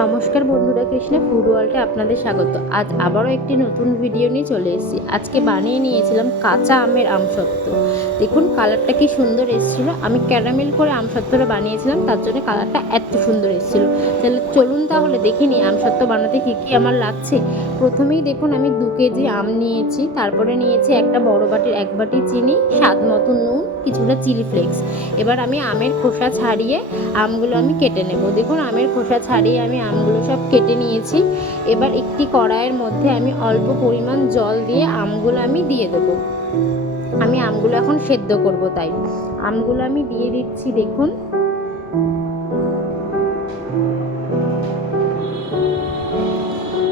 নমস্কার বন্ধুরা, কৃষ্ণা ফুড ওয়ার্ল্ডে আপনাদের স্বাগত। আজ আবারও একটি নতুন ভিডিও নিয়ে চলে এসেছি। আজকে বানিয়ে নিয়েছিলাম কাঁচা আমের আমসত্ত্ব। দেখুন, কালারটা কি সুন্দর এসেছিল। আমি ক্যারামেল করে আমসত্ত্বটা বানিয়েছিলাম, তার জন্য কালারটা এত সুন্দর এসেছিল। তাহলে চলুন তাহলে দেখে নিই আমসত্ত্ব বানাতে কী কী আমার লাগছে। প্রথমেই দেখুন, আমি দু কেজি আম নিয়েছি, তারপরে নিয়েছি একটা বড় বাটির এক বাটি চিনি, স্বাদ মতো নুন কিছুটা চিলি ফ্লেক্স। এবার আমি আমের খোসা ছাড়িয়ে আমগুলো আমি কেটে নেব। দেখুন, আমের খোসা ছাড়িয়ে আমি আমগুলো সব কেটে নিয়েছি। এবার একটি কড়াইয়ের মধ্যে আমি অল্প পরিমাণ জল দিয়ে আমগুলো আমি দিয়ে দেবো। আমি আমগুলো এখন সেদ্ধ করব তাই। আমগুলো আমি দিয়ে দিচ্ছি, দেখুন।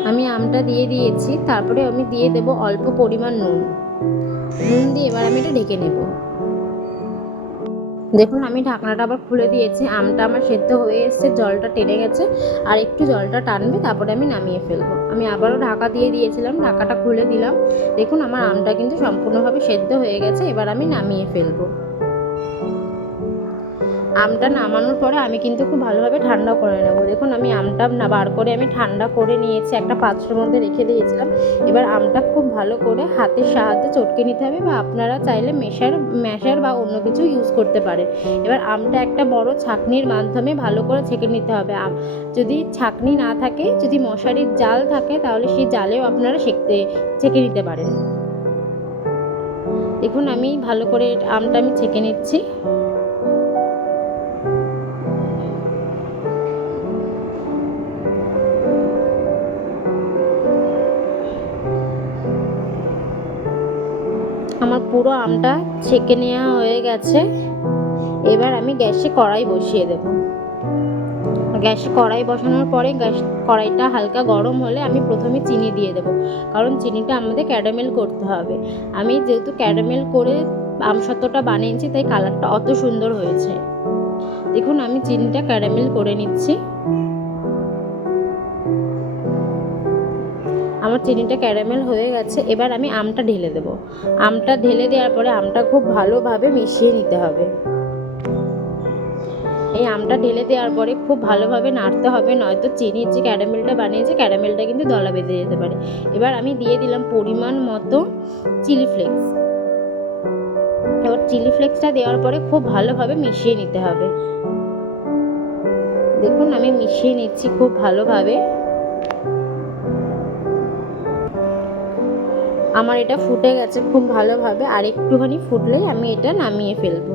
আমি আমটা দিয়ে দিয়েছি, তারপরে আমি দিয়ে দেব অল্প পরিমাণ নুন। নুন দিয়ে এবার আমি এটা ঢেকে নেব। দেখুন, আমি ঢাকনাটা আবার খুলে দিয়েছি। আমটা আমার সেদ্ধ হয়ে এসছে, জলটা টেনে গেছে। আর একটু জলটা টানবে, তারপরে আমি নামিয়ে ফেলব। আমি আবারও ঢাকা দিয়ে দিয়েছিলাম, ঢাকাটা খুলে দিলাম। দেখুন, আমার আমটা কিন্তু সম্পূর্ণভাবে সেদ্ধ হয়ে গেছে, এবার আমি নামিয়ে ফেলব। আমটা নামানোর পরে আমি কিন্তু খুব ভালোভাবে ঠান্ডা করে নেব। দেখুন, আমি আমটা না বার করে আমি ঠান্ডা করে নিয়েছি, একটা পাত্রের মধ্যে রেখে দিয়েছিলাম। এবার আমটা খুব ভালো করে হাতের সাহায্যে চটকে নিতে হবে বা আপনারা চাইলে মেশার, ম্যাশার বা অন্য কিছু ইউজ করতে পারেন। এবার আমটা একটা বড় ছাঁকনির মাধ্যমে ভালো করে ছেঁকে নিতে হবে। আম, যদি ছাঁকনি না থাকে, যদি মশারির জাল থাকে, তাহলে সেই জালেও আপনারা সেঁকতে ছেঁকে নিতে পারেন। দেখুন, আমি ভালো করে আমটা আমি ছেঁকে নিচ্ছি। আমার পুরো আমটা ছেঁকে নেওয়া হয়ে গেছে। এবার আমি গ্যাসে কড়াই বসিয়ে দেব। গ্যাসে কড়াই বসানোর পরে গ্যাস কড়াইটা হালকা গরম হলে আমি প্রথমে চিনি দিয়ে দেব। কারণ চিনিটা আমাদের ক্যারামেল করতে হবে। আমি যেহেতু ক্যারামেল করে আমসত্ত্বটা বানিয়েছি, তাই কালারটা অত সুন্দর হয়েছে। দেখুন, আমি চিনিটা ক্যারামেল করে নিচ্ছি। আমার চিনিটা ক্যারামেল হয়ে গেছে, এবার আমি আমটা ঢেলে দেব। আমটা ঢেলে দেওয়ার পরে আমটা খুব ভালোভাবে মিশিয়ে নিতে হবে। এই আমটা ঢেলে দেওয়ার পরে খুব ভালোভাবে নাড়তে হবে, নয়তো চিনির যে ক্যারামেলটা বানিয়েছে, ক্যারামেলটা কিন্তু দলা বেঁধে যেতে পারে। এবার আমি দিয়ে দিলাম পরিমাণ মতো চিলি ফ্লেক্স। এবার চিলি ফ্লেক্সটা দেওয়ার পরে খুব ভালোভাবে মিশিয়ে নিতে হবে। দেখুন, আমি মিশিয়ে নিচ্ছি খুব ভালোভাবে। আমার এটা ফুটে গেছে খুব ভালোভাবে, আর একটুখানি ফুটলেই আমি এটা নামিয়ে ফেলব।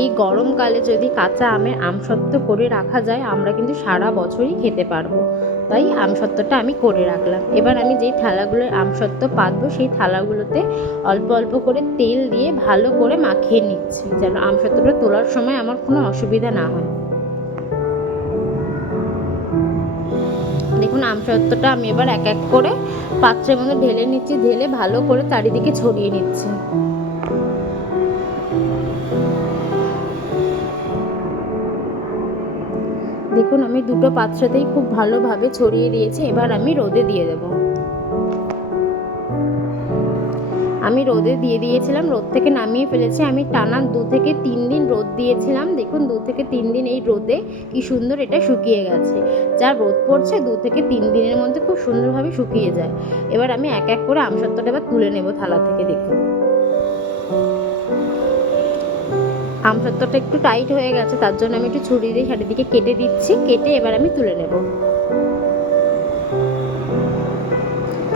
এই গরমকালে যদি কাঁচা আমের আমসত্ত্ব করে রাখা যায়, আমরা কিন্তু সারা বছরই খেতে পারব। তাই আমসত্ত্বটা আমি করে রাখলাম। এবার আমি যেই থালাগুলোর আমসত্ত্ব পাতবো, সেই থালাগুলোতে অল্প অল্প করে তেল দিয়ে ভালো করে মাখিয়ে নিচ্ছি, যেন আমসত্ত্বটা তোলার সময় আমার কোনো অসুবিধা না হয়। দেখুন আমসত্বটা আমি এবার এক এক করে পাত্রের মধ্যে ঢেলে নিচ্ছি, ঢেলে ভালো করে চারিদিকে ছড়িয়ে নিচ্ছি। দেখুন, আমি দুটো পাত্রতেই খুব ভালোভাবে ছড়িয়ে দিয়েছি, এবার আমি রোদে দিয়ে দেব। আমি রোদে দিয়ে দিয়েছিলাম, রোদ থেকে নামিয়ে ফেলেছি। আমি টানা দু থেকে তিন দিন রোদ দিয়েছিলাম। দেখুন, দু থেকে তিন দিন এই রোদে কি সুন্দর এটা শুকিয়ে গেছে। যা রোদ পড়ছে, দু থেকে তিন দিনের মধ্যে খুব সুন্দরভাবে শুকিয়ে যায়। এবার আমি এক এক করে আমসত্ত্বটা এবার তুলে নেব থালা থেকে, দেখুন। আমসত্ত্বটা একটু টাইট হয়ে গেছে, তার জন্য আমি একটু ছুরি দিয়ে চারিদিকে কেটে দিচ্ছি। কেটে এবার আমি তুলে নেব।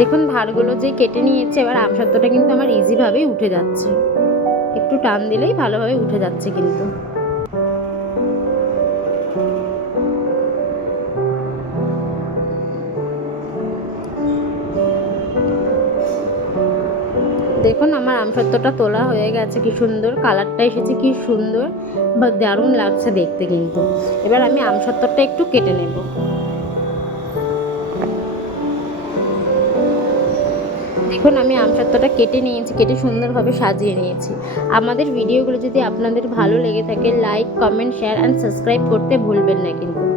দেখুন ধারগুলো যে কেটে নিয়েছে, এবার আমসত্ত্বটা কিন্তু আমার ইজিভাবেই উঠে যাচ্ছে। একটু টান দিলেই ভালোভাবে উঠে যাচ্ছে কিন্তু। দেখুন, আমার আমসত্ত্বটা তোলা হয়ে গেছে, কি সুন্দর কালারটা এসেছে, কি সুন্দর বা দারুণ লাগছে দেখতে কিন্তু। এবার আমি আমসত্ত্বটা একটু কেটে নেব। দেখুন, আমি আমসত্ত্বটা কেটে নিয়েছি, কেটে সুন্দরভাবে সাজিয়ে নিয়েছি। আমাদের ভিডিওগুলো যদি আপনাদের ভালো লেগে থাকে like comment share and subscribe করতে ভুলবেন না কিন্তু।